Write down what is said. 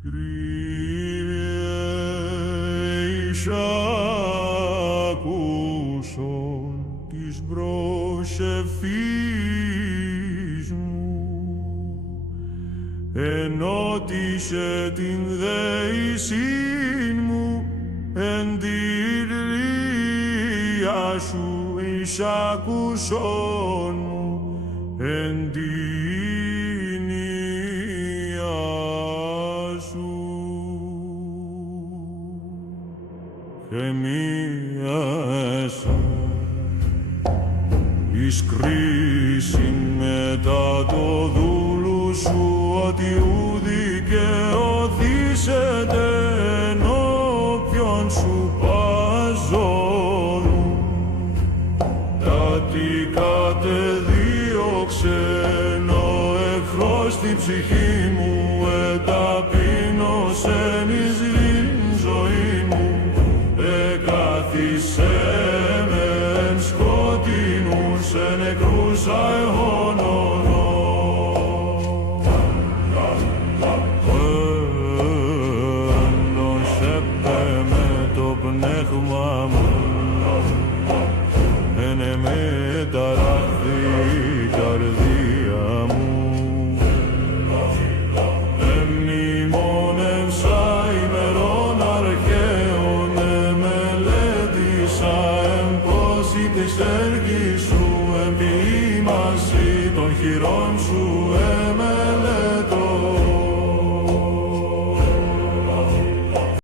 Εισάκουσον της προσευχής μου, ενώτισε την δεησήν μου, εν τη ειρλία σου εισάκουσον μου, εν τη εις κρίσιν μετά το δούλου σου, ότι ου δικαιωθήσετε ενώπιον σου παζόλου. Τάτι κατεδίωξεν ο εχθρός την ψυχή μου, εταπείνωσεν εις την ζωή μου, εκάθισε με εν σκοτεινούς, σε νεκρούς αεώνων. Ενώσεπε με το πνεύμα μου, εν εμέ ταράχθη η καρδία μου. Εμνημόνευσα ημερών αρχαίων, εμελέτησα εμπόση της έργης σου, εμποίημαση των χειρών σου.